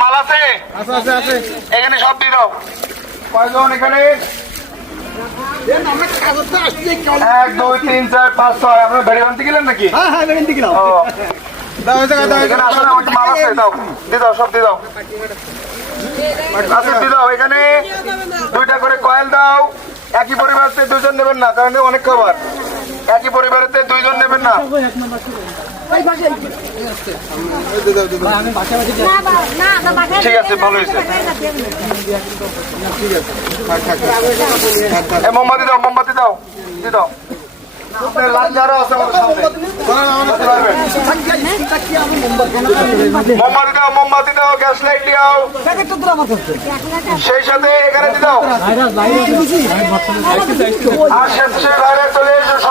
মাল আছে? এখানে সব দিয়ে দাও। কয়জন এখানে? 1 2 3 4 5 6। আপনারা বেড়ে বানতে গেলেন নাকি? এখানে আসলে আমাকে মাল আছে, দাও দিয়ে দাও, সব দিয়ে দাও। আচ্ছা দিয়ে দাও। এখানে 2টা করে কয়েল দাও। একই পরিবারেতে 2জন নেবেন না, কারণ অনেক খাবার। একই পরিবারেতে 2জন নেবেন না। ঠিক আছে, ভালো হয়েছে। মোমবাতি দাও, মোমবাতি দাও, দিয়ে দাও। মোমবাতি দাও, মোমবাতি দাও, গ্যাস লাইট দাও, সেই সাথে এখানে দাও। আর শেষে বাইরে চলে এসো।